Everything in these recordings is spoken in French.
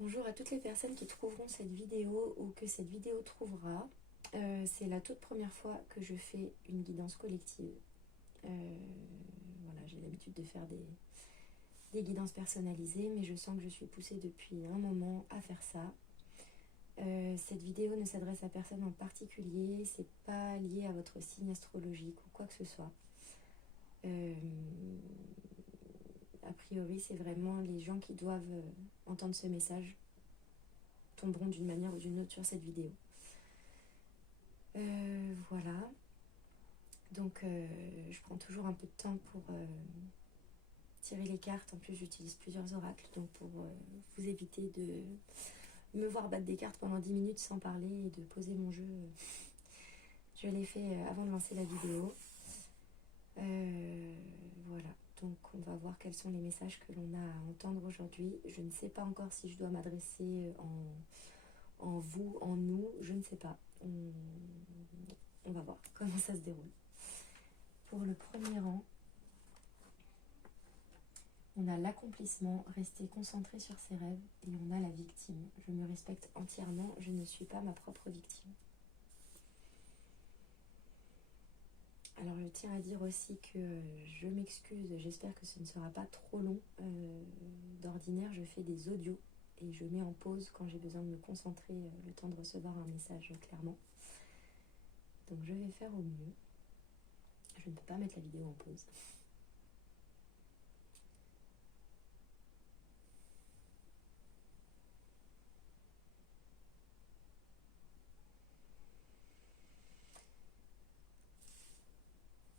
Bonjour à toutes les personnes qui trouveront cette vidéo ou que cette vidéo trouvera. C'est la toute première fois que je fais une guidance collective. Voilà, j'ai l'habitude de faire des guidances personnalisées, mais je sens que je suis poussée depuis un moment à faire ça. Cette vidéo ne s'adresse à personne en particulier, c'est pas lié à votre signe astrologique ou quoi que ce soit. A priori, c'est vraiment les gens qui doivent entendre ce message tomberont d'une manière ou d'une autre sur cette vidéo. Voilà. Donc je prends toujours un peu de temps pour tirer les cartes. En plus, j'utilise plusieurs oracles, donc pour vous éviter de me voir battre des cartes pendant 10 minutes sans parler et de poser mon jeu. Je l'ai fait avant de lancer la vidéo. Voilà, donc on va voir quels sont les messages que l'on a à entendre aujourd'hui. Je ne sais pas encore si je dois m'adresser en vous, en nous, je ne sais pas. On va voir comment ça se déroule. Pour le premier rang, on a l'accomplissement, rester concentré sur ses rêves, et on a la victime. Je me respecte entièrement, je ne suis pas ma propre victime. Alors je tiens à dire aussi que je m'excuse, j'espère que ce ne sera pas trop long. D'ordinaire, je fais des audios et je mets en pause quand j'ai besoin de me concentrer, le temps de recevoir un message clairement. Donc je vais faire au mieux. Je ne peux pas mettre la vidéo en pause.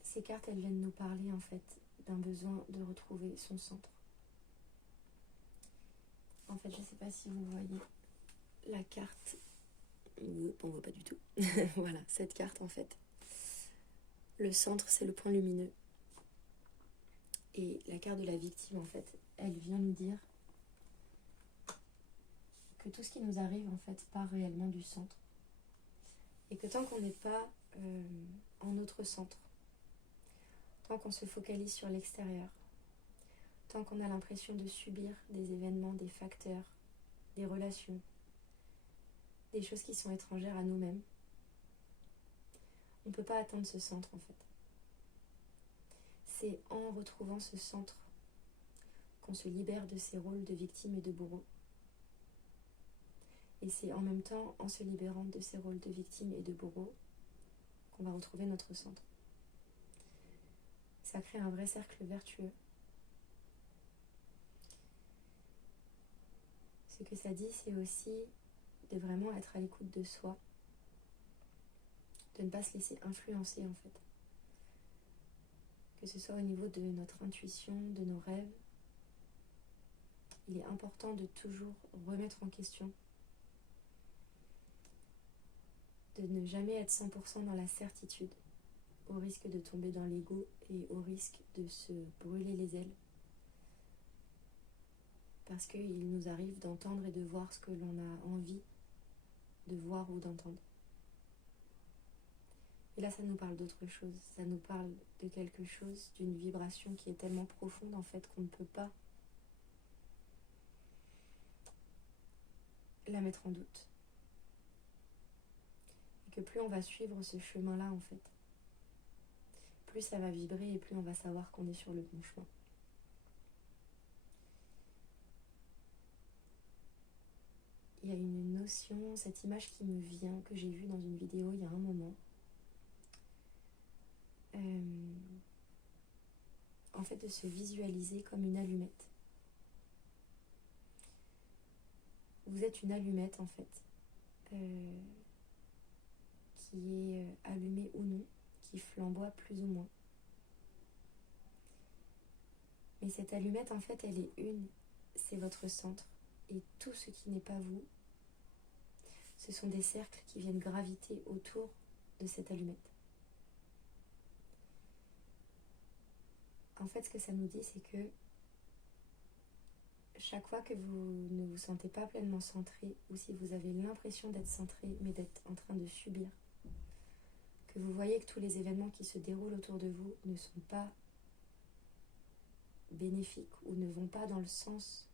Ces cartes, elles viennent nous parler en fait d'un besoin de retrouver son centre. En fait, je ne sais pas si vous voyez la carte. On voit pas du tout. Voilà, cette carte en fait. Le centre, c'est le point lumineux. Et la carte de la victime, en fait, elle vient nous dire que tout ce qui nous arrive, en fait, part réellement du centre. Et que tant qu'on n'est pas en notre centre, tant qu'on se focalise sur l'extérieur, tant qu'on a l'impression de subir des événements, des facteurs, des relations, des choses qui sont étrangères à nous-mêmes, on ne peut pas atteindre ce centre, en fait. C'est en retrouvant ce centre qu'on se libère de ces rôles de victime et de bourreau. Et c'est en même temps, en se libérant de ces rôles de victime et de bourreau, qu'on va retrouver notre centre. Ça crée un vrai cercle vertueux. Ce que ça dit, c'est aussi de vraiment être à l'écoute de soi, de ne pas se laisser influencer en fait. Que ce soit au niveau de notre intuition, de nos rêves, il est important de toujours remettre en question, de ne jamais être 100% dans la certitude, au risque de tomber dans l'ego et au risque de se brûler les ailes. Parce qu'il nous arrive d'entendre et de voir ce que l'on a envie de voir ou d'entendre. Et là, ça nous parle d'autre chose. Ça nous parle de quelque chose, d'une vibration qui est tellement profonde en fait qu'on ne peut pas la mettre en doute. Et que plus on va suivre ce chemin-là en fait, plus ça va vibrer et plus on va savoir qu'on est sur le bon chemin. Il y a une notion, cette image qui me vient, que j'ai vue dans une vidéo il y a un moment. En fait, de se visualiser comme une allumette. Vous êtes une allumette en fait, qui est allumée ou non, qui flamboie plus ou moins. Mais cette allumette en fait, elle est une, c'est votre centre. Et tout ce qui n'est pas vous, ce sont des cercles qui viennent graviter autour de cette allumette. En fait, ce que ça nous dit, c'est que chaque fois que vous ne vous sentez pas pleinement centré, ou si vous avez l'impression d'être centré, mais d'être en train de subir, que vous voyez que tous les événements qui se déroulent autour de vous ne sont pas bénéfiques ou ne vont pas dans le sens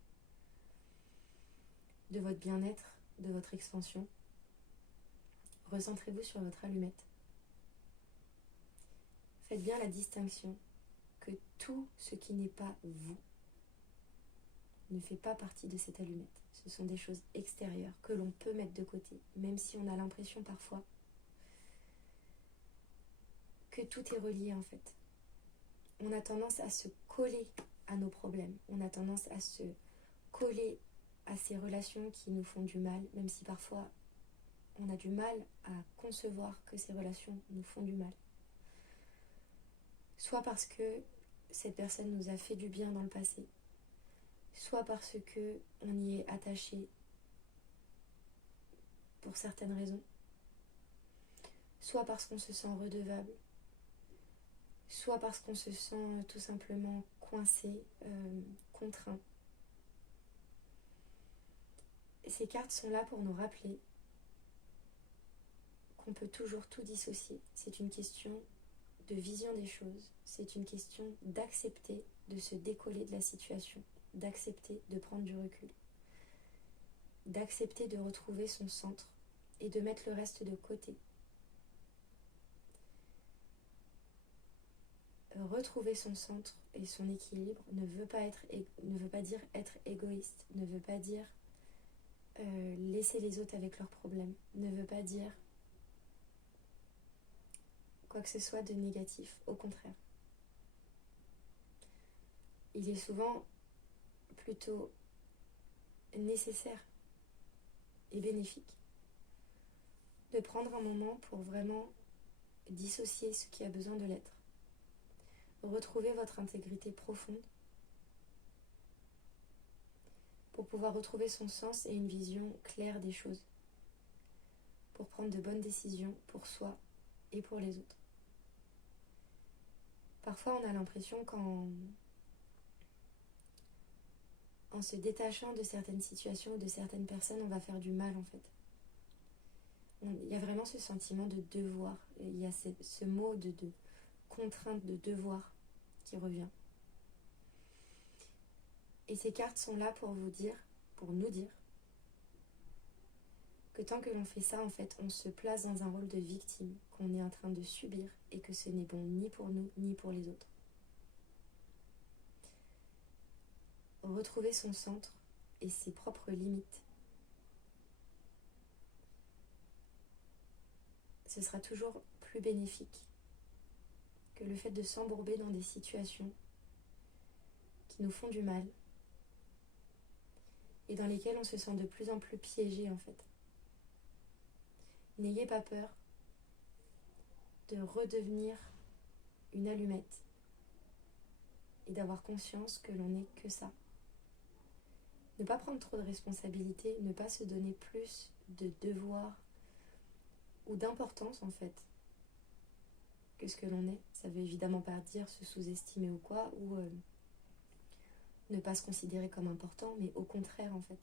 de votre bien-être, de votre expansion. Recentrez-vous sur votre allumette. Faites bien la distinction que tout ce qui n'est pas vous ne fait pas partie de cette allumette. Ce sont des choses extérieures que l'on peut mettre de côté, même si on a l'impression parfois que tout est relié en fait. On a tendance à se coller à nos problèmes, on a tendance à se coller à ces relations qui nous font du mal, même si parfois on a du mal à concevoir que ces relations nous font du mal. Soit parce que cette personne nous a fait du bien dans le passé, soit parce que on y est attaché pour certaines raisons, soit parce qu'on se sent redevable, soit parce qu'on se sent tout simplement coincé, contraint. Et ces cartes sont là pour nous rappeler qu'on peut toujours tout dissocier. C'est une question de vision des choses, c'est une question d'accepter de se décoller de la situation, d'accepter de prendre du recul, d'accepter de retrouver son centre et de mettre le reste de côté. Retrouver son centre et son équilibre ne veut pas dire être égoïste, ne veut pas dire laisser les autres avec leurs problèmes, ne veut pas dire quoi que ce soit de négatif, au contraire. Il est souvent plutôt nécessaire et bénéfique de prendre un moment pour vraiment dissocier ce qui a besoin de l'être. Retrouver votre intégrité profonde pour pouvoir retrouver son sens et une vision claire des choses, pour prendre de bonnes décisions pour soi et pour les autres. Parfois on a l'impression qu'en se détachant de certaines situations ou de certaines personnes, on va faire du mal en fait. Il y a vraiment ce sentiment de devoir, il y a ce mot de contrainte, de devoir qui revient. Et ces cartes sont là pour nous dire que tant que l'on fait ça, en fait, on se place dans un rôle de victime, qu'on est en train de subir et que ce n'est bon ni pour nous ni pour les autres. Retrouver son centre et ses propres limites, ce sera toujours plus bénéfique que le fait de s'embourber dans des situations qui nous font du mal et dans lesquelles on se sent de plus en plus piégé en fait. N'ayez pas peur de redevenir une allumette et d'avoir conscience que l'on n'est que ça. Ne pas prendre trop de responsabilités, ne pas se donner plus de devoirs ou d'importance en fait que ce que l'on est. Ça veut évidemment pas dire se sous-estimer ou quoi, ou ne pas se considérer comme important, mais au contraire en fait.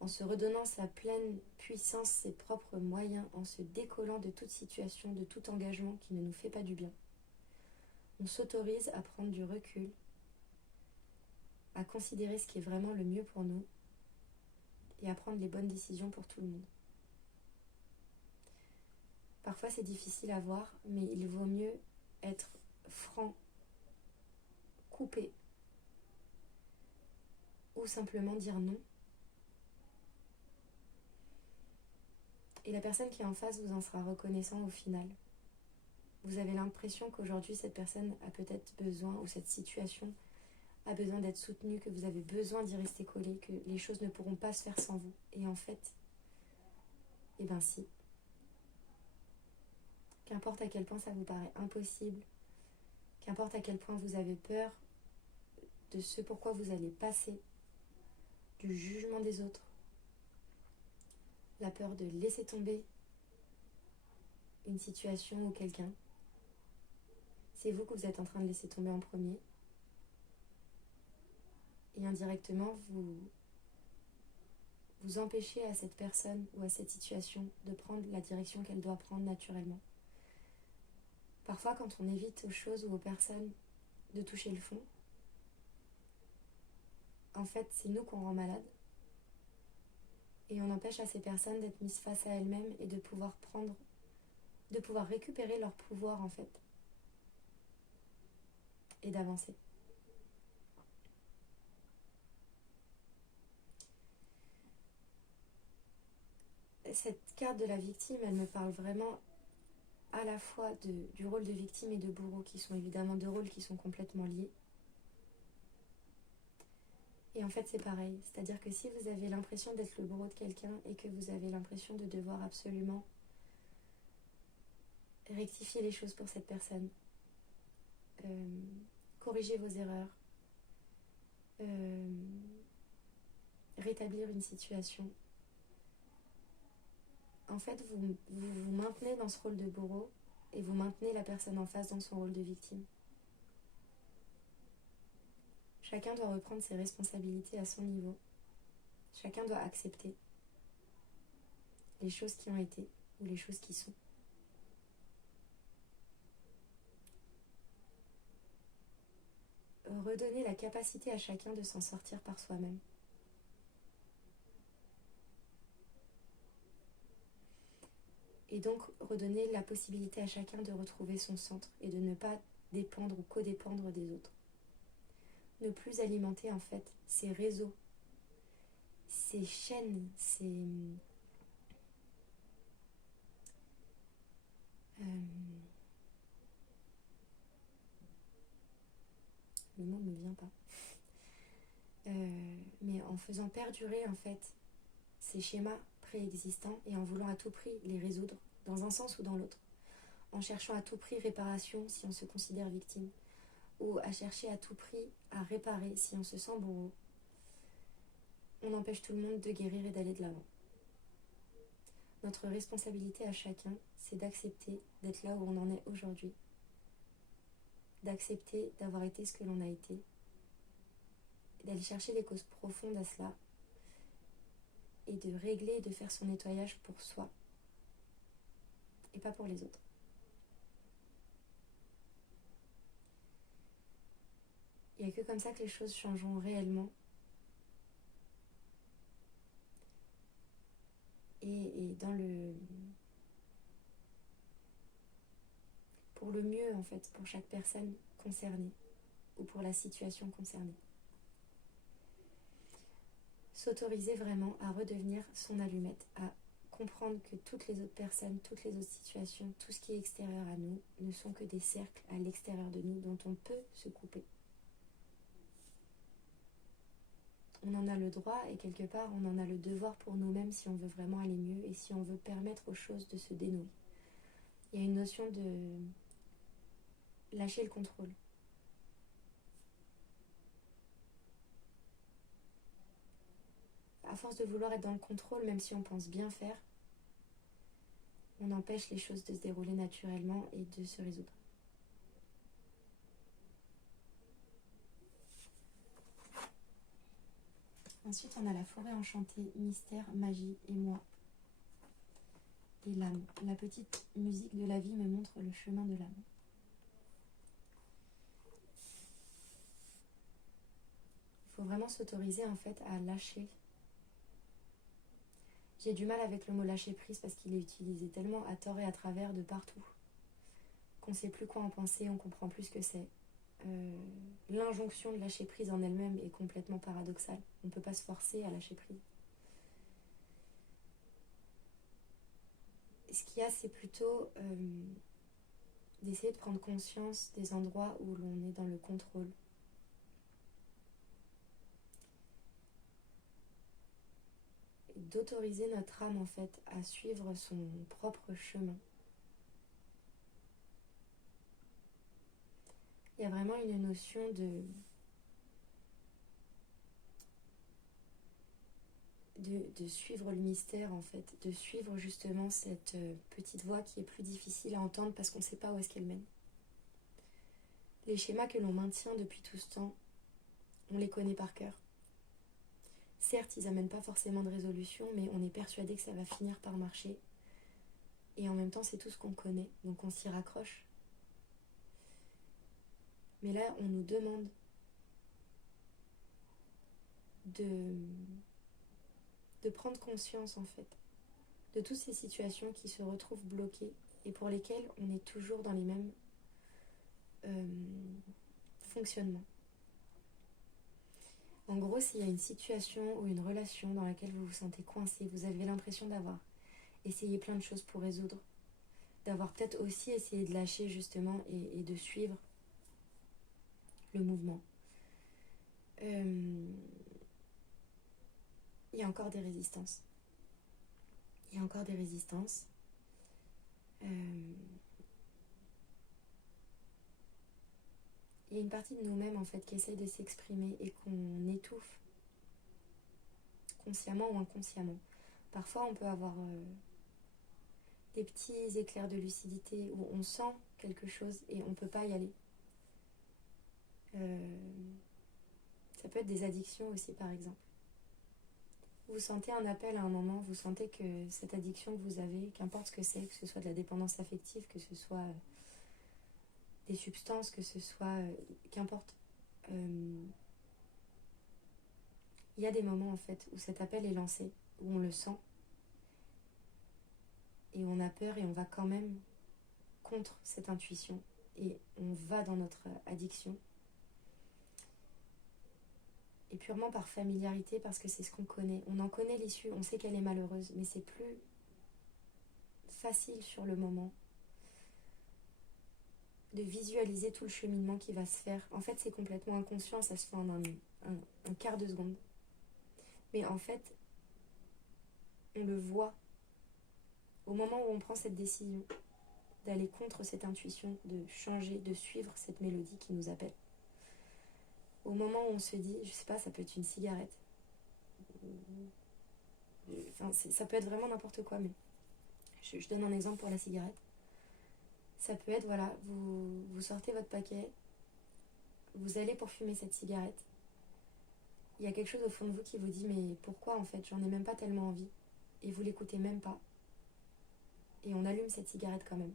En se redonnant sa pleine puissance, ses propres moyens, en se décollant de toute situation, de tout engagement qui ne nous fait pas du bien, on s'autorise à prendre du recul, à considérer ce qui est vraiment le mieux pour nous et à prendre les bonnes décisions pour tout le monde. Parfois c'est difficile à voir, mais il vaut mieux être franc, coupé, ou simplement dire non. Et la personne qui est en face vous en sera reconnaissant au final. Vous avez l'impression qu'aujourd'hui cette personne a peut-être besoin, ou cette situation a besoin d'être soutenue, que vous avez besoin d'y rester collé, que les choses ne pourront pas se faire sans vous. Et en fait, eh ben si. Qu'importe à quel point ça vous paraît impossible, qu'importe à quel point vous avez peur de ce pourquoi vous allez passer, du jugement des autres, la peur de laisser tomber une situation ou quelqu'un, c'est vous que vous êtes en train de laisser tomber en premier. Et indirectement, vous empêchez à cette personne ou à cette situation de prendre la direction qu'elle doit prendre naturellement. Parfois, quand on évite aux choses ou aux personnes de toucher le fond, en fait, c'est nous qu'on rend malade. Et on empêche à ces personnes d'être mises face à elles-mêmes et de pouvoir récupérer leur pouvoir en fait, et d'avancer. Cette carte de la victime, elle me parle vraiment à la fois du rôle de victime et de bourreau, qui sont évidemment deux rôles qui sont complètement liés. Et en fait, c'est pareil. C'est-à-dire que si vous avez l'impression d'être le bourreau de quelqu'un et que vous avez l'impression de devoir absolument rectifier les choses pour cette personne, corriger vos erreurs, rétablir une situation, en fait, vous maintenez dans ce rôle de bourreau et vous maintenez la personne en face dans son rôle de victime. Chacun doit reprendre ses responsabilités à son niveau. Chacun doit accepter les choses qui ont été ou les choses qui sont. Redonner la capacité à chacun de s'en sortir par soi-même. Et donc redonner la possibilité à chacun de retrouver son centre et de ne pas dépendre ou codépendre des autres. Ne plus alimenter en fait ces réseaux, ces chaînes, le mot ne me vient pas. Mais en faisant perdurer en fait ces schémas préexistants et en voulant à tout prix les résoudre dans un sens ou dans l'autre, en cherchant à tout prix réparation si on se considère victime, ou à chercher à tout prix à réparer si on se sent bourreau, on empêche tout le monde de guérir et d'aller de l'avant. Notre responsabilité à chacun, c'est d'accepter d'être là où on en est aujourd'hui, d'accepter d'avoir été ce que l'on a été, d'aller chercher les causes profondes à cela, et de régler et de faire son nettoyage pour soi, et pas pour les autres. Il n'y a que comme ça que les choses changeront réellement. Et pour le mieux en fait, pour chaque personne concernée ou pour la situation concernée. S'autoriser vraiment à redevenir son allumette, à comprendre que toutes les autres personnes, toutes les autres situations, tout ce qui est extérieur à nous ne sont que des cercles à l'extérieur de nous dont on peut se couper. On en a le droit et quelque part on en a le devoir pour nous-mêmes si on veut vraiment aller mieux et si on veut permettre aux choses de se dénouer. Il y a une notion de lâcher le contrôle. À force de vouloir être dans le contrôle, même si on pense bien faire, on empêche les choses de se dérouler naturellement et de se résoudre. Ensuite, on a la forêt enchantée, mystère, magie et moi. Et l'âme. La petite musique de la vie me montre le chemin de l'âme. Il faut vraiment s'autoriser en fait à lâcher. J'ai du mal avec le mot lâcher prise parce qu'il est utilisé tellement à tort et à travers de partout qu'on ne sait plus quoi en penser, on comprend plus ce que c'est. L'injonction de lâcher prise en elle-même est complètement paradoxale. On ne peut pas se forcer à lâcher prise. Ce qu'il y a, c'est plutôt d'essayer de prendre conscience des endroits où l'on est dans le contrôle. Et d'autoriser notre âme en fait à suivre son propre chemin. Il y a vraiment une notion de suivre le mystère en fait, de suivre justement cette petite voix qui est plus difficile à entendre parce qu'on ne sait pas où est-ce qu'elle mène. Les schémas que l'on maintient depuis tout ce temps, on les connaît par cœur. Certes, ils n'amènent pas forcément de résolution, mais on est persuadé que ça va finir par marcher. Et en même temps, c'est tout ce qu'on connaît, donc on s'y raccroche. Mais là, on nous demande de prendre conscience en fait de toutes ces situations qui se retrouvent bloquées et pour lesquelles on est toujours dans les mêmes fonctionnements. En gros, s'il y a une situation ou une relation dans laquelle vous vous sentez coincé, vous avez l'impression d'avoir essayé plein de choses pour résoudre, d'avoir peut-être aussi essayé de lâcher justement et de suivre le mouvement. Il y a encore des résistances. Il y a encore des résistances. Il y a une partie de nous-mêmes en fait qui essaye de s'exprimer et qu'on étouffe consciemment ou inconsciemment. Parfois on peut avoir des petits éclairs de lucidité où on sent quelque chose et on ne peut pas y aller. Ça peut être des addictions aussi par exemple. Vous sentez un appel à un moment, vous sentez que cette addiction que vous avez, qu'importe ce que c'est, que ce soit de la dépendance affective, que ce soit des substances, que ce soit qu'importe. Il y a des moments en fait où cet appel est lancé, où on le sent et on a peur et on va quand même contre cette intuition et on va dans notre addiction. Et purement par familiarité, parce que c'est ce qu'on connaît. On en connaît l'issue, on sait qu'elle est malheureuse, mais c'est plus facile sur le moment de visualiser tout le cheminement qui va se faire. En fait, c'est complètement inconscient, ça se fait en un quart de seconde. Mais en fait, on le voit au moment où on prend cette décision d'aller contre cette intuition, de changer, de suivre cette mélodie qui nous appelle. Au moment où on se dit, je sais pas, ça peut être une cigarette. Enfin, ça peut être vraiment n'importe quoi, mais je donne un exemple pour la cigarette. Ça peut être, voilà, vous sortez votre paquet, vous allez pour fumer cette cigarette. Il y a quelque chose au fond de vous qui vous dit, mais pourquoi en fait, j'en ai même pas tellement envie. Et vous l'écoutez même pas. Et on allume cette cigarette quand même.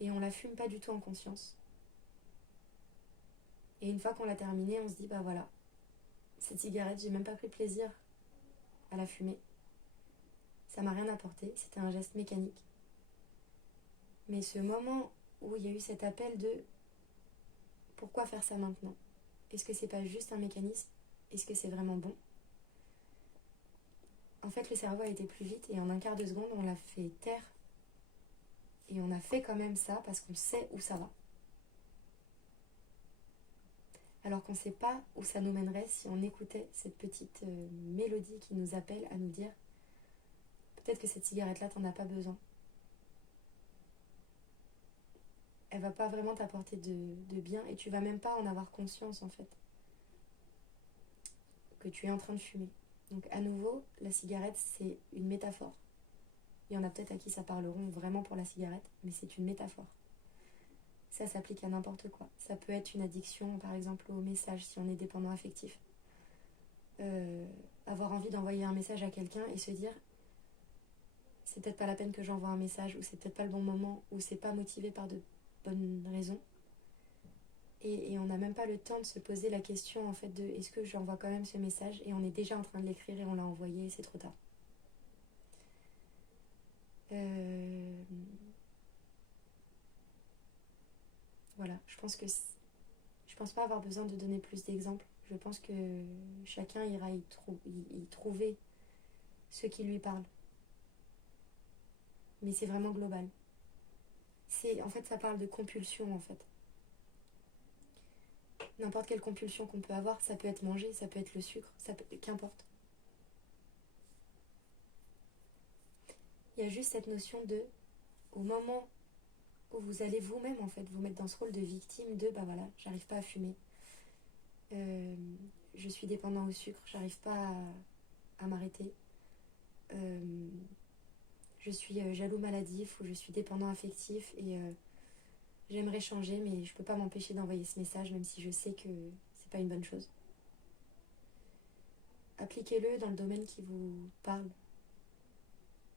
Et on la fume pas du tout en conscience. Et une fois qu'on l'a terminée, on se dit, bah voilà, cette cigarette, j'ai même pas pris plaisir à la fumer. Ça m'a rien apporté, c'était un geste mécanique. Mais ce moment où il y a eu cet appel de pourquoi faire ça maintenant? Est-ce que c'est pas juste un mécanisme? Est-ce que c'est vraiment bon? En fait, le cerveau a été plus vite et en un quart de seconde, on l'a fait taire. Et on a fait quand même ça parce qu'on sait où ça va. Alors qu'on ne sait pas où ça nous mènerait si on écoutait cette petite mélodie qui nous appelle à nous dire peut-être que cette cigarette-là, t'en as pas besoin. Elle va pas vraiment t'apporter de bien et tu vas même pas en avoir conscience en fait. Que tu es en train de fumer. Donc à nouveau, la cigarette, c'est une métaphore. Il y en a peut-être à qui ça parleront vraiment pour la cigarette, mais c'est une métaphore. Ça s'applique à n'importe quoi. Ça peut être une addiction, par exemple, au message, si on est dépendant affectif. Avoir envie d'envoyer un message à quelqu'un et se dire c'est peut-être pas la peine que j'envoie un message, ou c'est peut-être pas le bon moment, ou c'est pas motivé par de bonnes raisons. Et on n'a même pas le temps de se poser la question en fait de est-ce que j'envoie quand même ce message, et on est déjà en train de l'écrire et on l'a envoyé et c'est trop tard. Voilà, je pense pas avoir besoin de donner plus d'exemples. Je pense que chacun ira y trouver ce qui lui parle. Mais c'est vraiment global. En fait, ça parle de compulsion en fait. N'importe quelle compulsion qu'on peut avoir, ça peut être manger, ça peut être le sucre, qu'importe. Il y a juste cette notion de, au moment où vous allez vous-même en fait vous mettre dans ce rôle de victime de, bah voilà, j'arrive pas à fumer, je suis dépendant au sucre, j'arrive pas à m'arrêter, je suis jaloux maladif ou je suis dépendant affectif et j'aimerais changer mais je peux pas m'empêcher d'envoyer ce message même si je sais que c'est pas une bonne chose. Appliquez-le dans le domaine qui vous parle.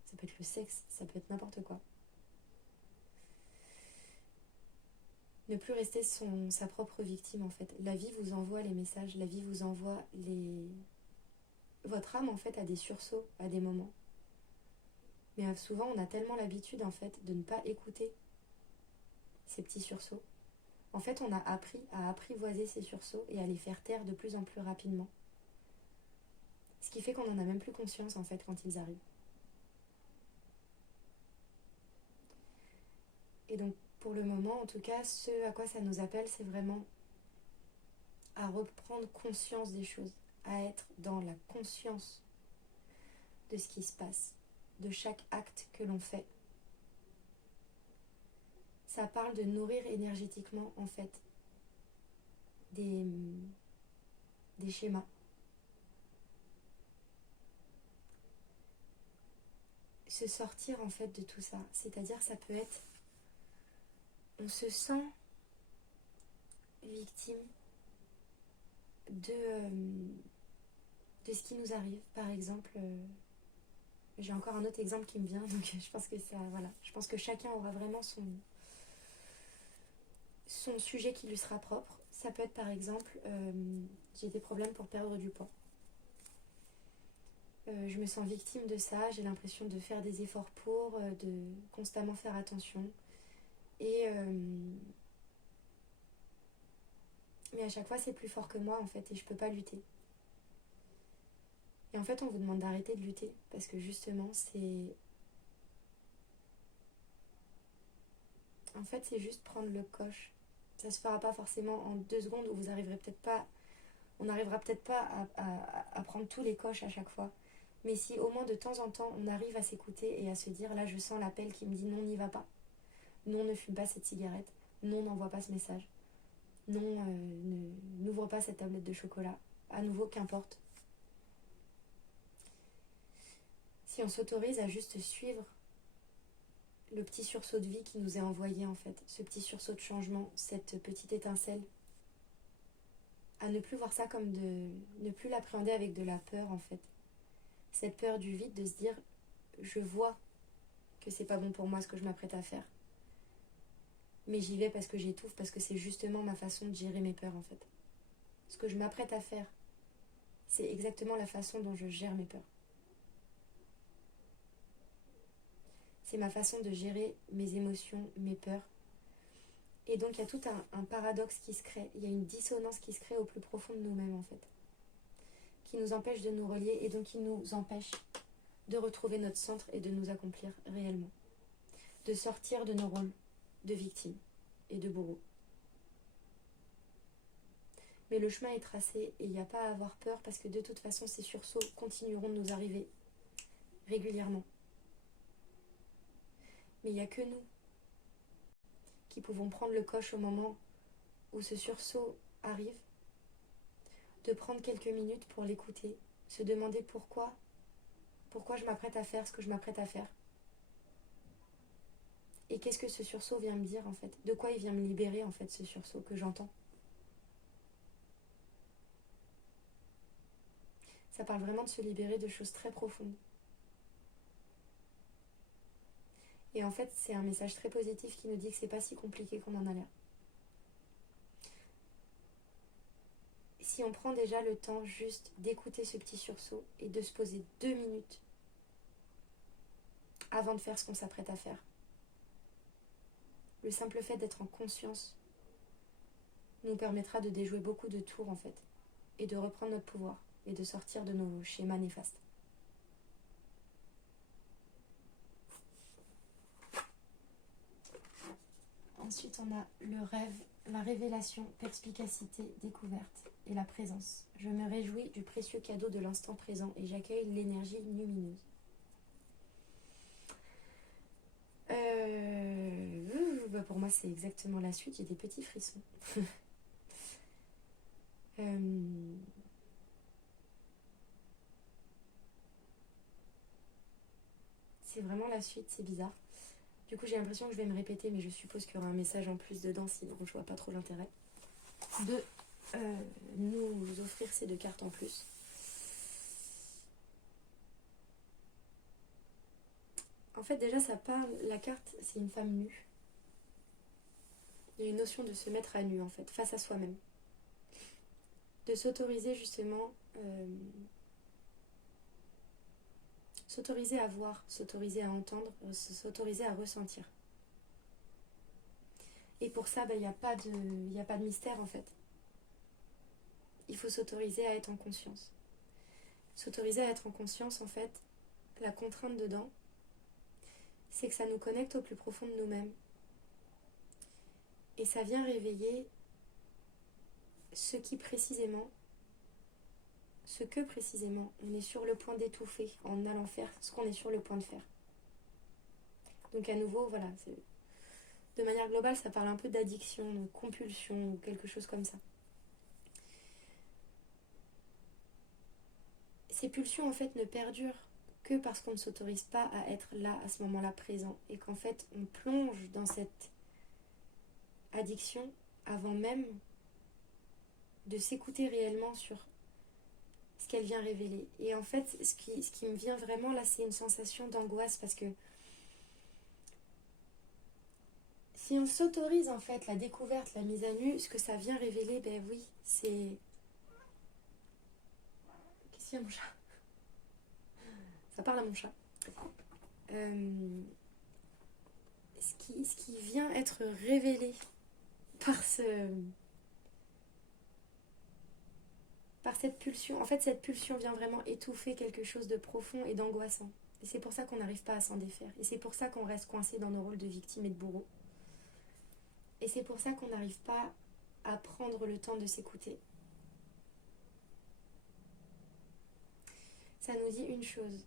Ça peut être le sexe, ça peut être n'importe quoi. Ne plus rester sa propre victime en fait. La vie vous envoie les messages, la vie vous envoie votre âme en fait a des sursauts à des moments. Mais souvent on a tellement l'habitude en fait de ne pas écouter ces petits sursauts. En fait on a appris à apprivoiser ces sursauts et à les faire taire de plus en plus rapidement. Ce qui fait qu'on n'en a même plus conscience en fait quand ils arrivent. Et donc pour le moment en tout cas, ce à quoi ça nous appelle, c'est vraiment à reprendre conscience des choses, à être dans la conscience de ce qui se passe, de chaque acte que l'on fait. Ça parle de nourrir énergétiquement en fait des schémas. Se sortir en fait de tout ça, c'est-à-dire ça peut être, on se sent victime de ce qui nous arrive. Par exemple, j'ai encore un autre exemple qui me vient, donc je pense que ça, voilà, je pense que chacun aura vraiment son sujet qui lui sera propre. Ça peut être par exemple, j'ai des problèmes pour perdre du poids. Je me sens victime de ça, j'ai l'impression de faire des efforts pour, de constamment faire attention. Mais à chaque fois c'est plus fort que moi en fait et je peux pas lutter. Et en fait on vous demande d'arrêter de lutter parce que justement c'est... En fait c'est juste prendre le coche. Ça se fera pas forcément en 2 secondes où vous arriverez peut-être pas... On n'arrivera peut-être pas à prendre tous les coches à chaque fois. Mais si au moins de temps en temps on arrive à s'écouter et à se dire là je sens l'appel qui me dit non n'y va pas. Non ne fume pas cette cigarette. Non n'envoie pas ce message. Non n'ouvre pas cette tablette de chocolat. À nouveau qu'importe. Si on s'autorise à juste suivre le petit sursaut de vie qui nous est envoyé en fait, ce petit sursaut de changement, cette petite étincelle, à ne plus voir ça comme ne plus l'appréhender avec de la peur en fait. Cette peur du vide, de se dire je vois que c'est pas bon pour moi ce que je m'apprête à faire. Mais j'y vais parce que j'étouffe, parce que c'est justement ma façon de gérer mes peurs en fait. Ce que je m'apprête à faire, c'est exactement la façon dont je gère mes peurs. C'est ma façon de gérer mes émotions, mes peurs. Et donc il y a tout un paradoxe qui se crée, il y a une dissonance qui se crée au plus profond de nous-mêmes en fait, qui nous empêche de nous relier et donc qui nous empêche de retrouver notre centre et de nous accomplir réellement, de sortir de nos rôles de victime et de bourreau. Mais le chemin est tracé et il n'y a pas à avoir peur parce que de toute façon ces sursauts continueront de nous arriver régulièrement. Mais il n'y a que nous qui pouvons prendre le coche au moment où ce sursaut arrive, de prendre quelques minutes pour l'écouter, se demander pourquoi je m'apprête à faire ce que je m'apprête à faire. Et qu'est-ce que ce sursaut vient me dire en fait? De quoi il vient me libérer en fait ce sursaut que j'entends? Ça parle vraiment de se libérer de choses très profondes. Et en fait, c'est un message très positif qui nous dit que c'est pas si compliqué qu'on en a l'air. Si on prend déjà le temps juste d'écouter ce petit sursaut et de se poser 2 minutes avant de faire ce qu'on s'apprête à faire, le simple fait d'être en conscience nous permettra de déjouer beaucoup de tours en fait, et de reprendre notre pouvoir et de sortir de nos schémas néfastes. Ensuite, on a le rêve, la révélation, perspicacité, découverte et la présence. Je me réjouis du précieux cadeau de l'instant présent et j'accueille l'énergie lumineuse. Pour moi, c'est exactement la suite. J'ai des petits frissons. C'est vraiment la suite, c'est bizarre. Du coup, j'ai l'impression que je vais me répéter, mais je suppose qu'il y aura un message en plus dedans, sinon je vois pas trop l'intérêt de nous offrir ces 2 cartes en plus. En fait, déjà, ça parle, la carte, c'est une femme nue. Il y a une notion de se mettre à nu, en fait, face à soi-même. De s'autoriser, justement, s'autoriser à voir, s'autoriser à entendre, s'autoriser à ressentir. Et pour ça, il n'y a pas de mystère en fait. Il faut s'autoriser à être en conscience. S'autoriser à être en conscience, en fait, la contrainte dedans, c'est que ça nous connecte au plus profond de nous-mêmes. Et ça vient réveiller ce que précisément on est sur le point d'étouffer en allant faire ce qu'on est sur le point de faire. Donc à nouveau, voilà, de manière globale, ça parle un peu d'addiction, de compulsion ou quelque chose comme ça. Ces pulsions en fait ne perdurent que parce qu'on ne s'autorise pas à être là à ce moment-là présent et qu'en fait on plonge dans cette addiction avant même de s'écouter réellement sur ce qu'elle vient révéler. Et en fait ce qui me vient vraiment là, c'est une sensation d'angoisse parce que si on s'autorise en fait la découverte, la mise à nu, ce que ça vient révéler, ben oui, c'est... Qu'est-ce qu'il y a mon chat ? Ça parle à mon chat. Ce qui vient être révélé par cette pulsion. En fait, cette pulsion vient vraiment étouffer quelque chose de profond et d'angoissant. Et c'est pour ça qu'on n'arrive pas à s'en défaire. Et c'est pour ça qu'on reste coincé dans nos rôles de victime et de bourreau. Et c'est pour ça qu'on n'arrive pas à prendre le temps de s'écouter. Ça nous dit une chose.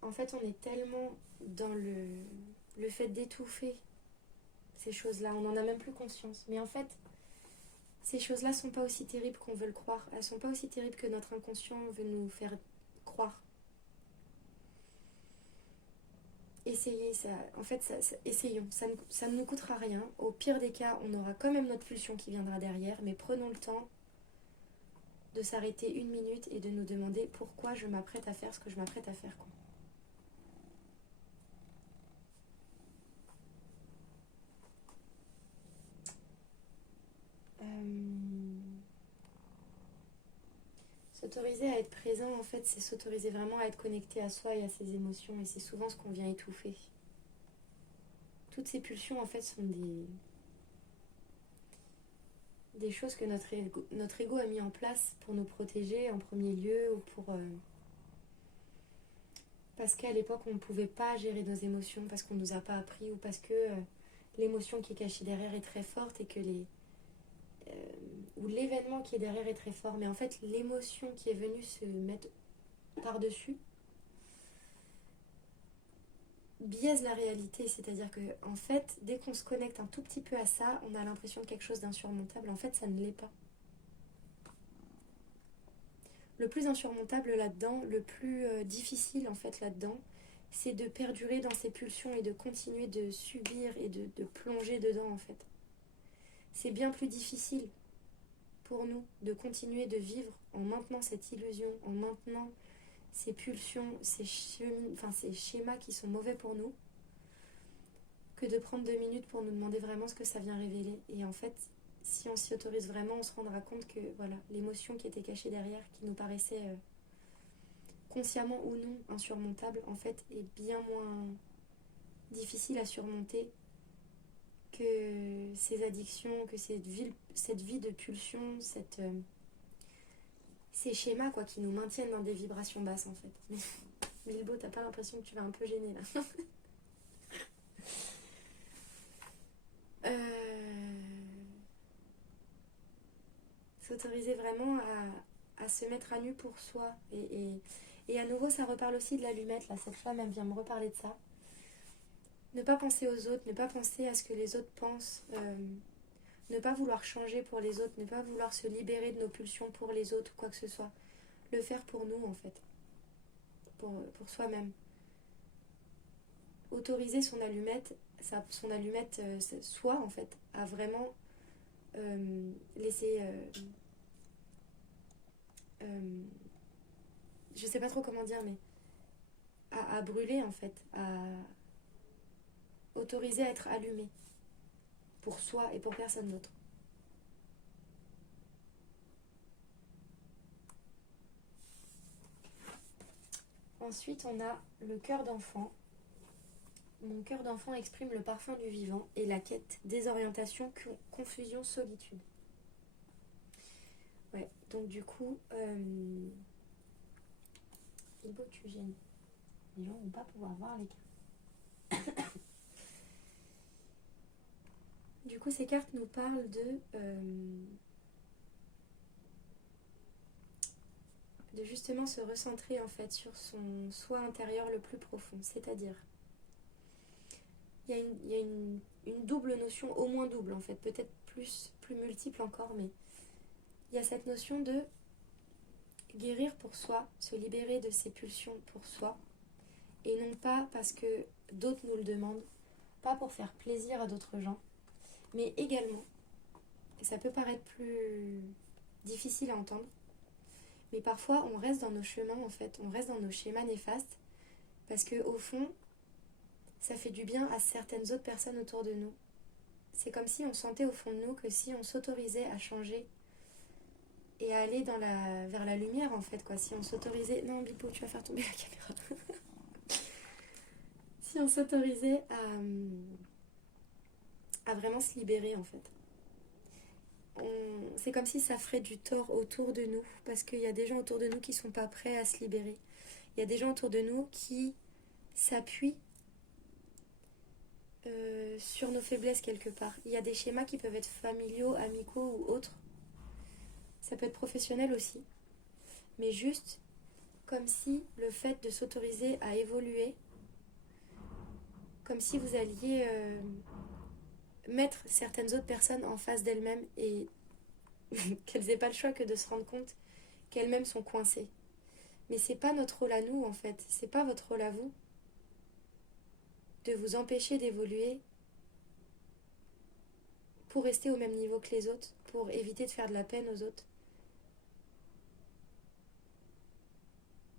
En fait, on est tellement dans le fait d'étouffer ces choses-là. On n'en a même plus conscience. Mais en fait, ces choses-là sont pas aussi terribles qu'on veut le croire. Elles sont pas aussi terribles que notre inconscient veut nous faire croire. Essayez ça. En fait, essayons. Ça ne nous coûtera rien. Au pire des cas, on aura quand même notre pulsion qui viendra derrière. Mais prenons le temps de s'arrêter une minute et de nous demander pourquoi je m'apprête à faire ce que je m'apprête à faire, quoi. S'autoriser à être présent, en fait, c'est s'autoriser vraiment à être connecté à soi et à ses émotions. Et c'est souvent ce qu'on vient étouffer. Toutes ces pulsions, en fait, sont des choses que notre ego a mis en place pour nous protéger en premier lieu ou pour... parce qu'à l'époque, on ne pouvait pas gérer nos émotions, parce qu'on ne nous a pas appris ou parce que l'émotion qui est cachée derrière est très forte et que ou l'événement qui est derrière est très fort, mais en fait l'émotion qui est venue se mettre par-dessus biaise la réalité, c'est-à-dire que en fait dès qu'on se connecte un tout petit peu à ça, on a l'impression de quelque chose d'insurmontable. En fait, ça ne l'est pas. Le plus insurmontable là-dedans, le plus difficile en fait là-dedans, c'est de perdurer dans ces pulsions et de continuer de subir et de plonger dedans en fait. C'est bien plus difficile pour nous de continuer de vivre en maintenant cette illusion, en maintenant ces pulsions, ces schémas qui sont mauvais pour nous, que de prendre 2 minutes pour nous demander vraiment ce que ça vient révéler. Et en fait, si on s'y autorise vraiment, on se rendra compte que voilà, l'émotion qui était cachée derrière, qui nous paraissait consciemment ou non insurmontable, en fait est bien moins difficile à surmonter que ces addictions, que cette vie de pulsion, ces schémas quoi, qui nous maintiennent dans des vibrations basses en fait. Mais Bilbo, t'as pas l'impression que tu vas un peu gêner là? S'autoriser vraiment à se mettre à nu pour soi. Et à nouveau, ça reparle aussi de l'allumette. Là, cette femme, elle vient me reparler de ça. Ne pas penser aux autres, ne pas penser à ce que les autres pensent, ne pas vouloir changer pour les autres, ne pas vouloir se libérer de nos pulsions pour les autres, quoi que ce soit. Le faire pour nous, en fait. Pour soi-même. Autoriser son allumette, soi, en fait, à vraiment laisser... je sais pas trop comment dire, mais à brûler, en fait, à autoriser à être allumé pour soi et pour personne d'autre. Ensuite, on a le cœur d'enfant. Mon cœur d'enfant exprime le parfum du vivant et la quête, désorientation, confusion, solitude. Ouais, donc du coup, Ibo, tu gênes. Les gens vont pas pouvoir voir les cartes. Du coup, ces cartes nous parlent de justement se recentrer en fait sur son soi intérieur le plus profond. C'est-à-dire, il y a une double notion, au moins double en fait, peut-être plus multiple encore, mais il y a cette notion de guérir pour soi, se libérer de ses pulsions pour soi, et non pas parce que d'autres nous le demandent, pas pour faire plaisir à d'autres gens, mais également, et ça peut paraître plus difficile à entendre, mais parfois on reste dans nos chemins en fait, on reste dans nos schémas néfastes, parce que au fond, ça fait du bien à certaines autres personnes autour de nous. C'est comme si on sentait au fond de nous que si on s'autorisait à changer et à aller vers la lumière en fait, quoi. Si on s'autorisait... Non, Bipo, tu vas faire tomber la caméra. Si on s'autorisait à vraiment se libérer en fait. C'est comme si ça ferait du tort autour de nous, parce qu'il y a des gens autour de nous qui sont pas prêts à se libérer. Il y a des gens autour de nous qui s'appuient sur nos faiblesses quelque part. Il y a des schémas qui peuvent être familiaux, amicaux ou autres. Ça peut être professionnel aussi. Mais juste comme si le fait de s'autoriser à évoluer, comme si vous alliez mettre certaines autres personnes en face d'elles-mêmes et qu'elles n'aient pas le choix que de se rendre compte qu'elles-mêmes sont coincées. Mais c'est pas notre rôle à nous en fait, c'est pas votre rôle à vous de vous empêcher d'évoluer pour rester au même niveau que les autres, pour éviter de faire de la peine aux autres.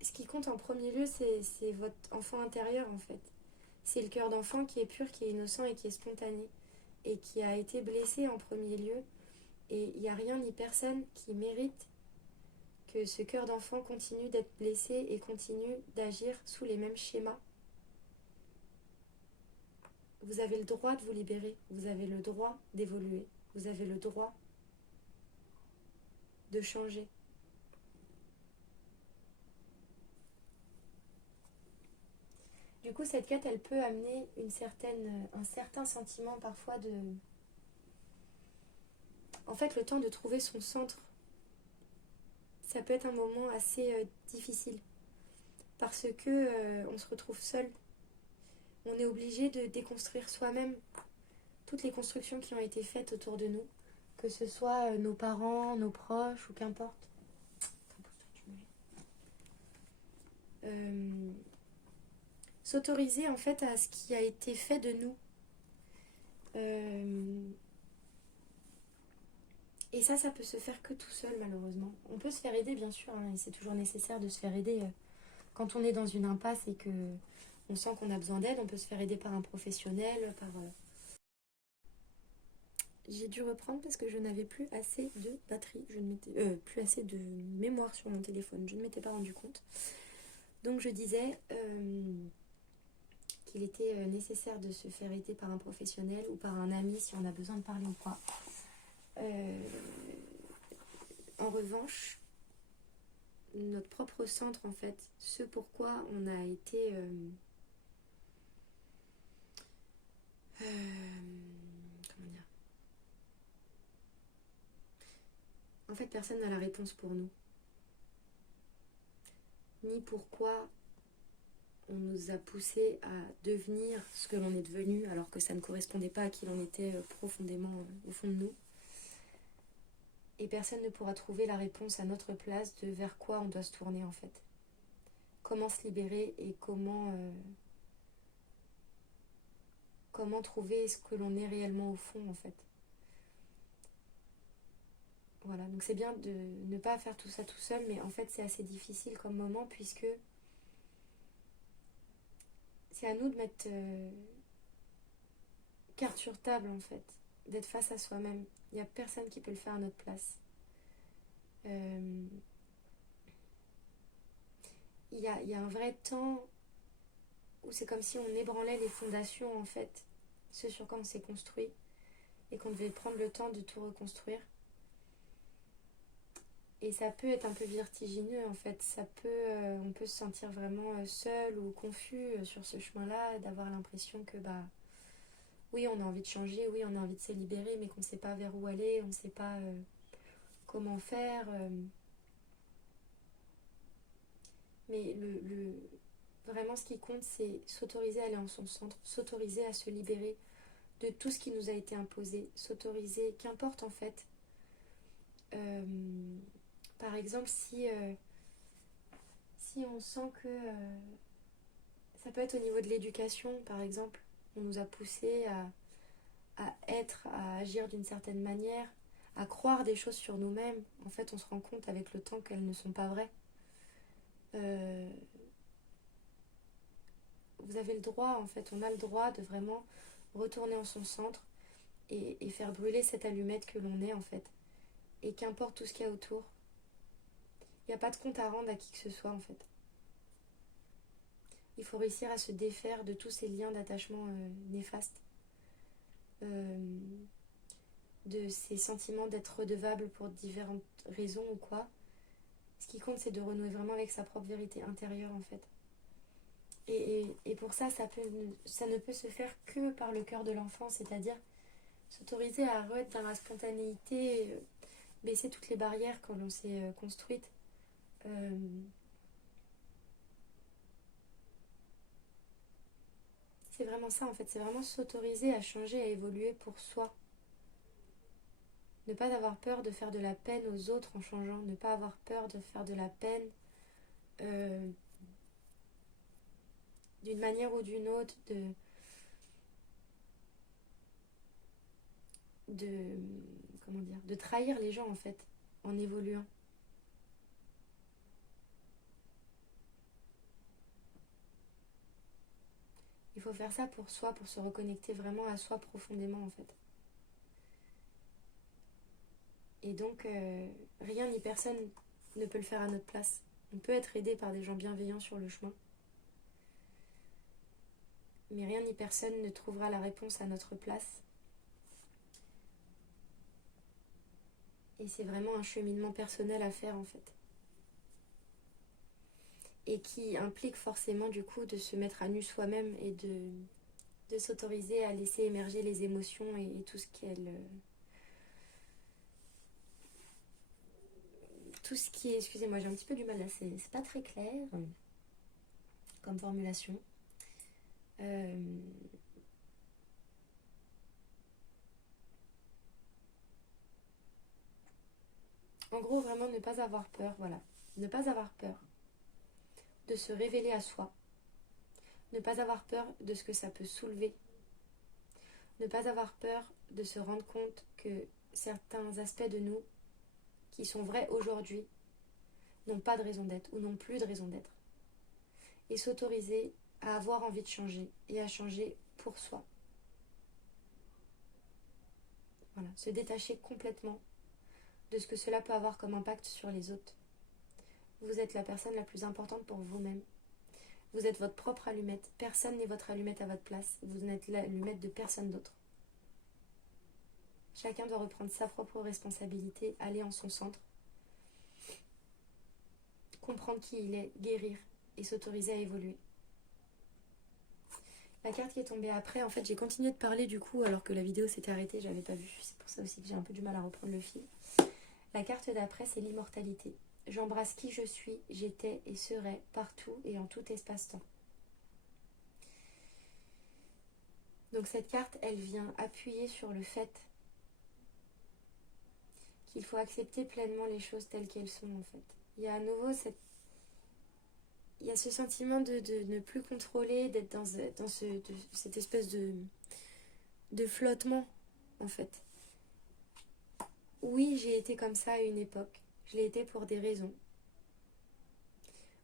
Ce qui compte en premier lieu, c'est votre enfant intérieur en fait. C'est le cœur d'enfant qui est pur, qui est innocent et qui est spontané et qui a été blessé en premier lieu. Et il n'y a rien ni personne qui mérite que ce cœur d'enfant continue d'être blessé et continue d'agir sous les mêmes schémas. Vous avez le droit de vous libérer, vous avez le droit d'évoluer, vous avez le droit de changer. Du coup, cette quête, elle peut amener un certain sentiment parfois de... En fait, le temps de trouver son centre, ça peut être un moment assez difficile. Parce que on se retrouve seul. On est obligé de déconstruire soi-même toutes les constructions qui ont été faites autour de nous. Que ce soit nos parents, nos proches ou qu'importe. S'autoriser en fait à ce qui a été fait de nous. Et ça peut se faire que tout seul malheureusement. On peut se faire aider bien sûr, hein, et c'est toujours nécessaire de se faire aider. Quand on est dans une impasse et que on sent qu'on a besoin d'aide, on peut se faire aider par un professionnel, par... J'ai dû reprendre parce que je n'avais plus assez de batterie, plus assez de mémoire sur mon téléphone, je ne m'étais pas rendu compte. Donc je disais qu'il était nécessaire de se faire aider par un professionnel ou par un ami si on a besoin de parler ou quoi. En revanche, notre propre centre en fait, ce pourquoi on a été... comment dire ? En fait, personne n'a la réponse pour nous. Ni pourquoi on nous a poussé à devenir ce que l'on est devenu alors que ça ne correspondait pas à qui l'on était profondément au fond de nous. Et personne ne pourra trouver la réponse à notre place de vers quoi on doit se tourner en fait. Comment se libérer et comment trouver ce que l'on est réellement au fond en fait. Voilà, donc c'est bien de ne pas faire tout ça tout seul, mais en fait c'est assez difficile comme moment puisque c'est à nous de mettre carte sur table en fait, d'être face à soi-même. Il n'y a personne qui peut le faire à notre place. Il y y a un vrai temps où c'est comme si on ébranlait les fondations, en fait, ce sur quoi on s'est construit, et qu'on devait prendre le temps de tout reconstruire. Et ça peut être un peu vertigineux, en fait. On peut se sentir vraiment seul ou confus sur ce chemin-là, d'avoir l'impression que, bah, oui, on a envie de changer, oui, on a envie de se libérer, mais qu'on ne sait pas vers où aller, on ne sait pas comment faire. Mais vraiment, ce qui compte, c'est s'autoriser à aller en son centre, s'autoriser à se libérer de tout ce qui nous a été imposé, s'autoriser, qu'importe en fait. Euh, Par exemple, si on sent que ça peut être au niveau de l'éducation, par exemple, on nous a poussé à être, à agir d'une certaine manière, à croire des choses sur nous-mêmes. En fait, on se rend compte avec le temps qu'elles ne sont pas vraies. Vous avez le droit, en fait, on a le droit de vraiment retourner en son centre et faire brûler cette allumette que l'on est, en fait. Et qu'importe tout ce qu'il y a autour, il n'y a pas de compte à rendre à qui que ce soit, en fait. Il faut réussir à se défaire de tous ces liens d'attachement néfastes, de ces sentiments d'être redevable pour différentes raisons ou quoi. Ce qui compte, c'est de renouer vraiment avec sa propre vérité intérieure, en fait. Et pour ça, ça ne peut se faire que par le cœur de l'enfant, c'est-à-dire s'autoriser à être dans la spontanéité, baisser toutes les barrières que l'on s'est construites. C'est vraiment ça, en fait, c'est vraiment s'autoriser à changer, à évoluer pour soi. Ne pas avoir peur de faire de la peine aux autres en changeant, ne pas avoir peur de faire de la peine euh, d'une manière ou d'une autre, de comment dire, de trahir les gens en fait, en évoluant. Il faut faire ça pour soi, pour se reconnecter vraiment à soi profondément en fait. Et donc, rien ni personne ne peut le faire à notre place. On peut être aidé par des gens bienveillants sur le chemin, mais rien ni personne ne trouvera la réponse à notre place. Et c'est vraiment un cheminement personnel à faire en fait. Et qui implique forcément du coup de se mettre à nu soi-même et de s'autoriser à laisser émerger les émotions et tout ce qu'elles... Tout ce qui est... Excusez-moi, j'ai un petit peu du mal là, c'est pas très clair comme formulation. En gros, vraiment ne pas avoir peur, voilà. Ne pas avoir peur de se révéler à soi. Ne pas avoir peur de ce que ça peut soulever. Ne pas avoir peur de se rendre compte que certains aspects de nous qui sont vrais aujourd'hui n'ont pas de raison d'être ou n'ont plus de raison d'être. Et s'autoriser à avoir envie de changer et à changer pour soi. Voilà, se détacher complètement de ce que cela peut avoir comme impact sur les autres. Vous êtes la personne la plus importante pour vous-même. Vous êtes votre propre allumette. Personne n'est votre allumette à votre place. Vous n'êtes l'allumette de personne d'autre. Chacun doit reprendre sa propre responsabilité, aller en son centre, comprendre qui il est, guérir et s'autoriser à évoluer. La carte qui est tombée après, en fait, j'ai continué de parler du coup alors que la vidéo s'était arrêtée, j'avais pas vu. C'est pour ça aussi que j'ai un peu du mal à reprendre le fil. La carte d'après, c'est l'immortalité. J'embrasse qui je suis, j'étais et serai partout et en tout espace-temps. Donc cette carte, elle vient appuyer sur le fait qu'il faut accepter pleinement les choses telles qu'elles sont en fait. Il y a à nouveau il y a ce sentiment de ne plus contrôler, d'être dans cette espèce de flottement en fait. Oui, j'ai été comme ça à une époque. Je l'ai été pour des raisons.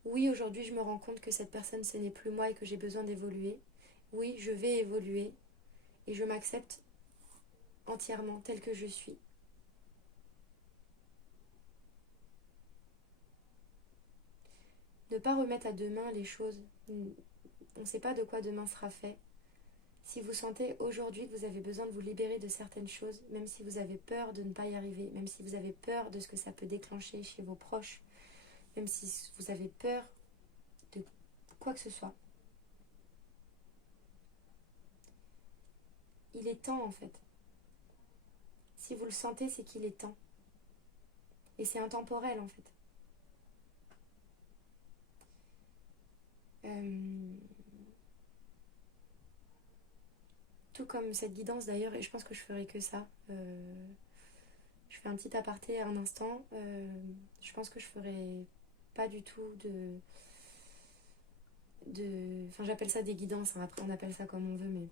Oui, aujourd'hui, je me rends compte que cette personne, ce n'est plus moi et que j'ai besoin d'évoluer. Oui, je vais évoluer et je m'accepte entièrement telle que je suis. ne pas remettre à demain les choses. On ne sait pas de quoi demain sera fait. Si vous sentez aujourd'hui que vous avez besoin de vous libérer de certaines choses, même si vous avez peur de ne pas y arriver, même si vous avez peur de ce que ça peut déclencher chez vos proches, même si vous avez peur de quoi que ce soit, il est temps en fait. Si vous le sentez, c'est qu'il est temps. Et c'est intemporel en fait. Tout comme cette guidance d'ailleurs, et je pense que je ferai que ça. Je fais un petit aparté à un instant. Je pense que je ferai pas du tout Enfin, j'appelle ça des guidances, hein. Après on appelle ça comme on veut, mais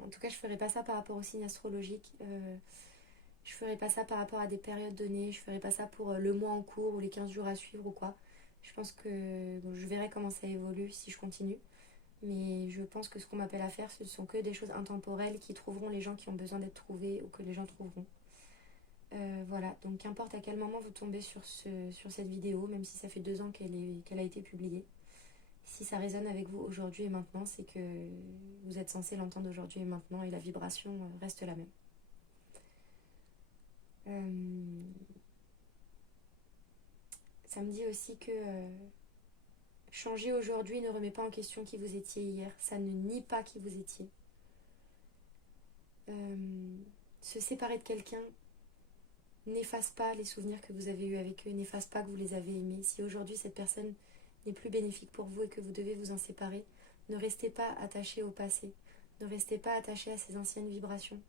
en tout cas je ferai pas ça par rapport au signe astrologique. Je ferai pas ça par rapport à des périodes données. Je ferai pas ça pour le mois en cours ou les 15 jours à suivre ou quoi. Je pense que je verrai comment ça évolue si je continue. Mais je pense que ce qu'on m'appelle à faire, ce sont que des choses intemporelles qui trouveront les gens qui ont besoin d'être trouvés ou que les gens trouveront. Voilà, donc qu'importe à quel moment vous tombez sur cette vidéo, même si ça fait 2 ans qu'elle a été publiée, si ça résonne avec vous aujourd'hui et maintenant, c'est que vous êtes censé l'entendre aujourd'hui et maintenant et la vibration reste la même. Ça me dit aussi que changer aujourd'hui ne remet pas en question qui vous étiez hier. Ça ne nie pas qui vous étiez. Se séparer de quelqu'un n'efface pas les souvenirs que vous avez eus avec eux, n'efface pas que vous les avez aimés. Si aujourd'hui cette personne n'est plus bénéfique pour vous et que vous devez vous en séparer, ne restez pas attaché au passé. Ne restez pas attaché à ces anciennes vibrations.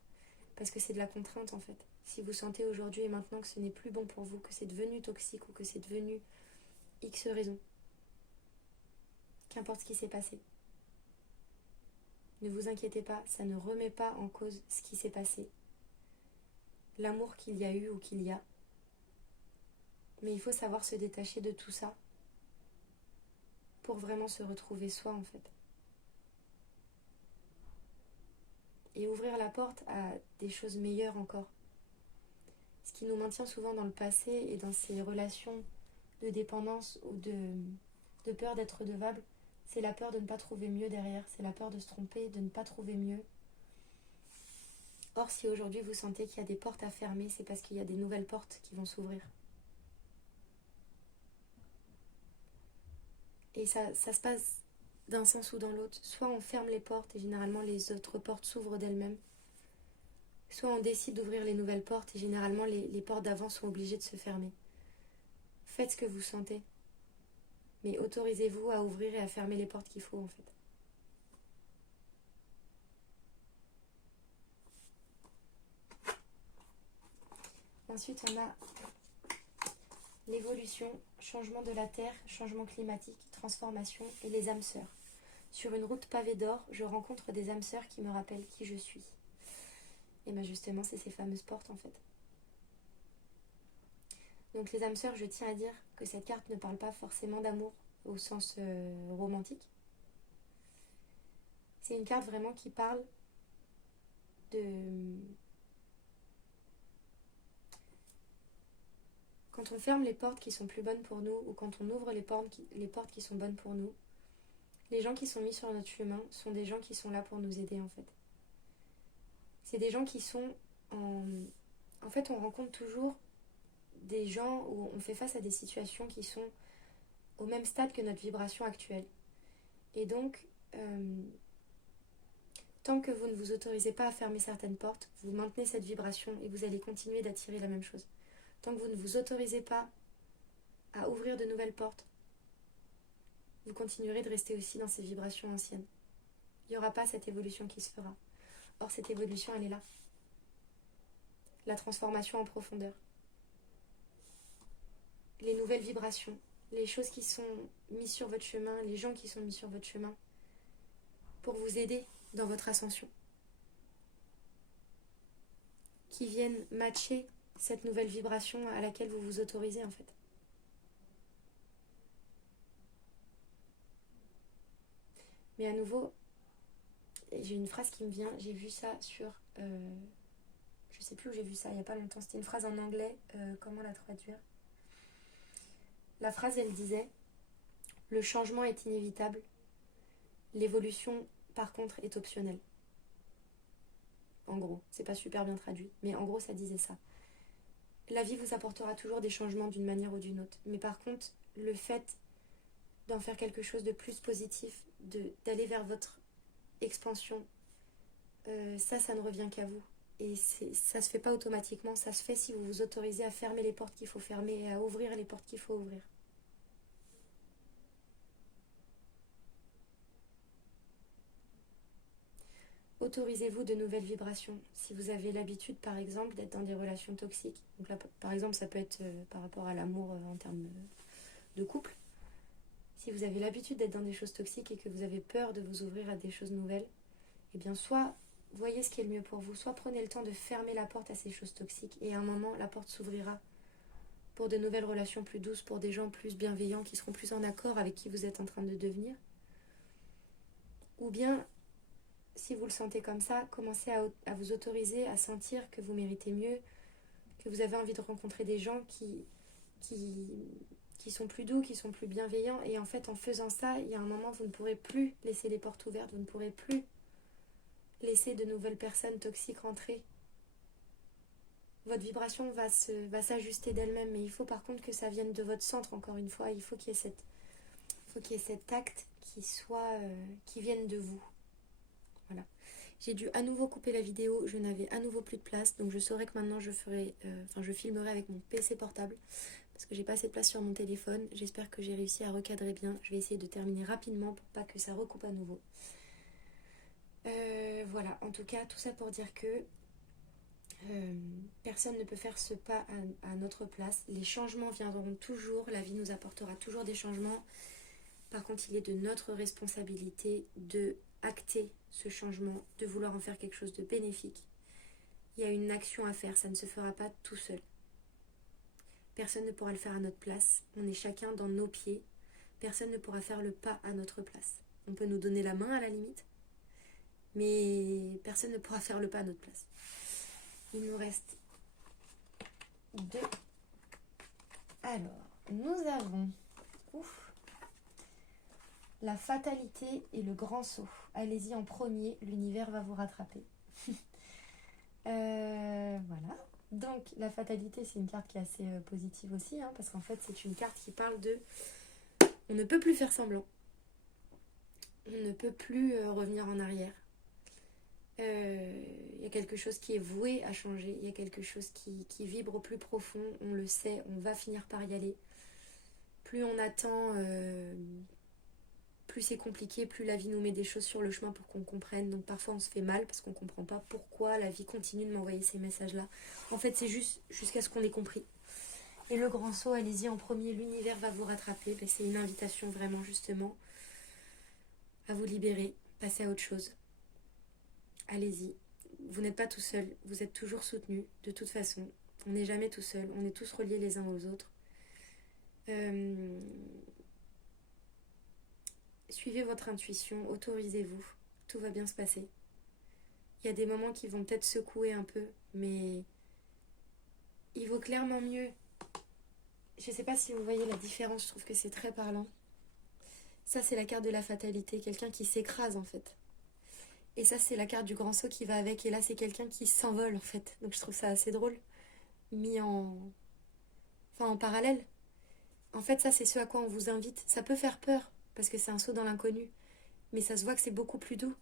Parce que c'est de la contrainte en fait. Si vous sentez aujourd'hui et maintenant que ce n'est plus bon pour vous, que c'est devenu toxique ou que c'est devenu X raison, qu'importe ce qui s'est passé, ne vous inquiétez pas, ça ne remet pas en cause ce qui s'est passé, l'amour qu'il y a eu ou qu'il y a. Mais il faut savoir se détacher de tout ça pour vraiment se retrouver soi en fait. Et ouvrir la porte à des choses meilleures encore. Ce qui nous maintient souvent dans le passé et dans ces relations de dépendance ou de peur d'être redevable, c'est la peur de ne pas trouver mieux derrière, c'est la peur de se tromper, de ne pas trouver mieux. Or, si aujourd'hui vous sentez qu'il y a des portes à fermer, c'est parce qu'il y a des nouvelles portes qui vont s'ouvrir. Et ça se passe d'un sens ou dans l'autre. Soit on ferme les portes et généralement les autres portes s'ouvrent d'elles-mêmes. Soit on décide d'ouvrir les nouvelles portes et généralement les portes d'avant sont obligées de se fermer. Faites ce que vous sentez. Mais autorisez-vous à ouvrir et à fermer les portes qu'il faut en fait. Ensuite, on a l'évolution, changement de la Terre, changement climatique, transformation et les âmes sœurs. Sur une route pavée d'or, je rencontre des âmes sœurs qui me rappellent qui je suis. Et bien justement, c'est ces fameuses portes en fait. Donc les âmes sœurs, je tiens à dire que cette carte ne parle pas forcément d'amour au sens romantique. C'est une carte vraiment qui parle de... Quand on ferme les portes qui sont plus bonnes pour nous ou quand on ouvre les portes qui sont bonnes pour nous, les gens qui sont mis sur notre chemin sont des gens qui sont là pour nous aider en fait. C'est des gens qui sont en fait, on rencontre toujours des gens où on fait face à des situations qui sont au même stade que notre vibration actuelle. Et donc, tant que vous ne vous autorisez pas à fermer certaines portes, vous maintenez cette vibration et vous allez continuer d'attirer la même chose. Tant que vous ne vous autorisez pas à ouvrir de nouvelles portes, vous continuerez de rester aussi dans ces vibrations anciennes. Il n'y aura pas cette évolution qui se fera. Or, cette évolution, elle est là. La transformation en profondeur. Les nouvelles vibrations, les choses qui sont mises sur votre chemin, les gens qui sont mis sur votre chemin, pour vous aider dans votre ascension. Qui viennent matcher cette nouvelle vibration à laquelle vous vous autorisez en fait. Mais à nouveau, j'ai une phrase qui me vient, j'ai vu ça sur... je sais plus où j'ai vu ça, il n'y a pas longtemps, c'était une phrase en anglais, comment la traduire ? La phrase, elle disait: le changement est inévitable, l'évolution, par contre, est optionnelle. En gros, c'est pas super bien traduit, mais en gros, ça disait ça. La vie vous apportera toujours des changements d'une manière ou d'une autre. Mais par contre, le fait d'en faire quelque chose de plus positif, d'aller vers votre expansion, ça ne revient qu'à vous. Et ça se fait pas automatiquement, ça se fait si vous vous autorisez à fermer les portes qu'il faut fermer et à ouvrir les portes qu'il faut ouvrir. Autorisez-vous de nouvelles vibrations. Si vous avez l'habitude, par exemple, d'être dans des relations toxiques, donc là, par exemple, ça peut être par rapport à l'amour en termes de couple. Si vous avez l'habitude d'être dans des choses toxiques et que vous avez peur de vous ouvrir à des choses nouvelles, eh bien, soit voyez ce qui est le mieux pour vous, soit prenez le temps de fermer la porte à ces choses toxiques et à un moment, la porte s'ouvrira pour de nouvelles relations plus douces, pour des gens plus bienveillants qui seront plus en accord avec qui vous êtes en train de devenir. Ou bien, si vous le sentez comme ça, commencez à vous autoriser à sentir que vous méritez mieux, que vous avez envie de rencontrer des gens qui sont plus doux, qui sont plus bienveillants. Et en fait, en faisant ça, il y a un moment, vous ne pourrez plus laisser les portes ouvertes, vous ne pourrez plus laisser de nouvelles personnes toxiques rentrer. Votre vibration va s'ajuster d'elle-même, mais il faut par contre que ça vienne de votre centre, encore une fois. Il faut qu'il y ait cet acte qui vienne de vous. Voilà. J'ai dû à nouveau couper la vidéo, je n'avais à nouveau plus de place, donc je saurais que maintenant je filmerai avec mon PC portable, parce que j'ai pas assez de place sur mon téléphone. J'espère que j'ai réussi à recadrer bien. Je vais essayer de terminer rapidement pour pas que ça recoupe à nouveau. Voilà, en tout cas, tout ça pour dire que personne ne peut faire ce pas à notre place. Les changements viendront toujours, la vie nous apportera toujours des changements. Par contre, il est de notre responsabilité de acter ce changement, de vouloir en faire quelque chose de bénéfique. Il y a une action à faire, ça ne se fera pas tout seul. Personne ne pourra le faire à notre place. On est chacun dans nos pieds. Personne ne pourra faire le pas à notre place. On peut nous donner la main à la limite, mais personne ne pourra faire le pas à notre place. Il nous reste 2. Alors, nous avons la fatalité et le grand saut. Allez-y en premier, l'univers va vous rattraper. Voilà. Donc, la fatalité, c'est une carte qui est assez positive aussi, parce qu'en fait, c'est une carte qui parle de... On ne peut plus faire semblant. On ne peut plus revenir en arrière. Il y a quelque chose qui est voué à changer. Il y a quelque chose qui vibre au plus profond. On le sait, on va finir par y aller. Plus on attend... plus c'est compliqué, plus la vie nous met des choses sur le chemin pour qu'on comprenne. Donc parfois on se fait mal parce qu'on ne comprend pas pourquoi la vie continue de m'envoyer ces messages-là. En fait, c'est juste jusqu'à ce qu'on ait compris. Et le grand saut, allez-y en premier, l'univers va vous rattraper. Ben, c'est une invitation vraiment justement à vous libérer, passer à autre chose. Allez-y. Vous n'êtes pas tout seul, vous êtes toujours soutenu. De toute façon, on n'est jamais tout seul, on est tous reliés les uns aux autres. Suivez votre intuition, autorisez-vous, tout va bien se passer. Il y a des moments qui vont peut-être secouer un peu, mais il vaut clairement mieux. Je ne sais pas si vous voyez la différence, je trouve que c'est très parlant. Ça, c'est la carte de la fatalité, quelqu'un qui s'écrase en fait. Et ça, c'est la carte du grand saut qui va avec, et là, c'est quelqu'un qui s'envole en fait. Donc je trouve ça assez drôle, mis en parallèle. En fait, ça, c'est ce à quoi on vous invite. Ça peut faire peur, parce que c'est un saut dans l'inconnu. Mais ça se voit que c'est beaucoup plus doux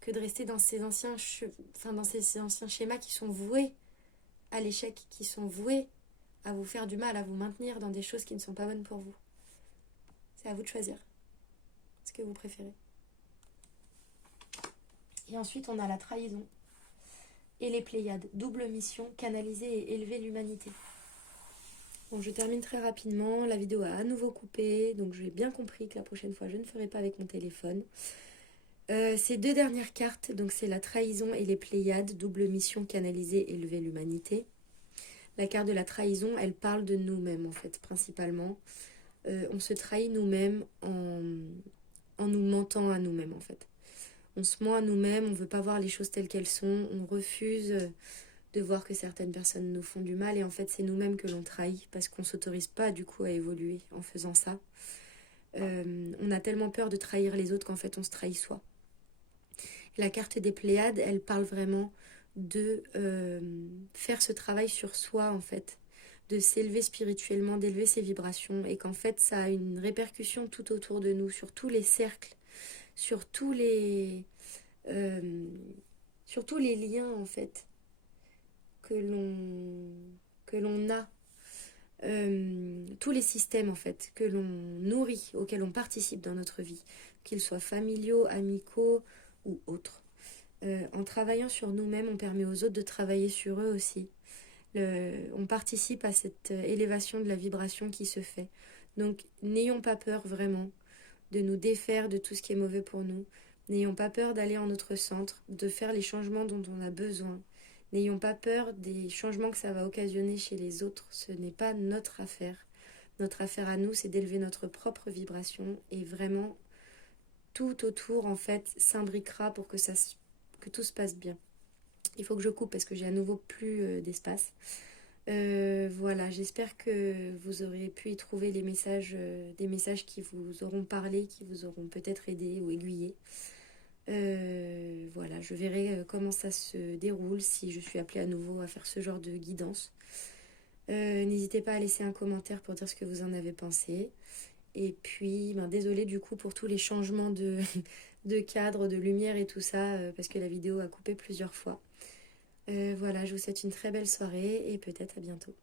que de rester dans ces anciens schémas qui sont voués à l'échec, qui sont voués à vous faire du mal, à vous maintenir dans des choses qui ne sont pas bonnes pour vous. C'est à vous de choisir ce que vous préférez. Et ensuite, on a la trahison et les Pléiades. Double mission, canaliser et élever l'humanité. Bon, je termine très rapidement. La vidéo a à nouveau coupé, donc j'ai bien compris que la prochaine fois, je ne ferai pas avec mon téléphone. Ces 2 dernières cartes, donc c'est la trahison et les Pléiades, double mission, canaliser, élever l'humanité. La carte de la trahison, elle parle de nous-mêmes en fait, principalement. On se trahit nous-mêmes en nous mentant à nous-mêmes en fait. On se ment à nous-mêmes, on ne veut pas voir les choses telles qu'elles sont, on refuse de voir que certaines personnes nous font du mal et en fait c'est nous-mêmes que l'on trahit parce qu'on ne s'autorise pas du coup à évoluer en faisant ça. On a tellement peur de trahir les autres qu'en fait on se trahit soi. La carte des Pléiades, elle parle vraiment de faire ce travail sur soi en fait, de s'élever spirituellement, d'élever ses vibrations et qu'en fait ça a une répercussion tout autour de nous, sur tous les cercles, sur tous les, euh, sur tous les liens en fait que l'on a, tous les systèmes en fait que l'on nourrit, auxquels on participe dans notre vie, qu'ils soient familiaux, amicaux ou autres. En travaillant sur nous-mêmes, on permet aux autres de travailler sur eux aussi. On participe à cette élévation de la vibration qui se fait. Donc n'ayons pas peur vraiment de nous défaire de tout ce qui est mauvais pour nous. N'ayons pas peur d'aller en notre centre, de faire les changements dont on a besoin. N'ayons pas peur des changements que ça va occasionner chez les autres. Ce n'est pas notre affaire. Notre affaire à nous, c'est d'élever notre propre vibration et vraiment tout autour en fait s'imbriquera pour que tout se passe bien. Il faut que je coupe parce que j'ai à nouveau plus d'espace. Voilà, j'espère que vous aurez pu y trouver des messages qui vous auront parlé, qui vous auront peut-être aidé ou aiguillé. Voilà, je verrai comment ça se déroule si je suis appelée à nouveau à faire ce genre de guidance. N'hésitez pas à laisser un commentaire pour dire ce que vous en avez pensé. Et puis, désolée du coup pour tous les changements de cadre, de lumière et tout ça, parce que la vidéo a coupé plusieurs fois. Voilà, je vous souhaite une très belle soirée et peut-être à bientôt.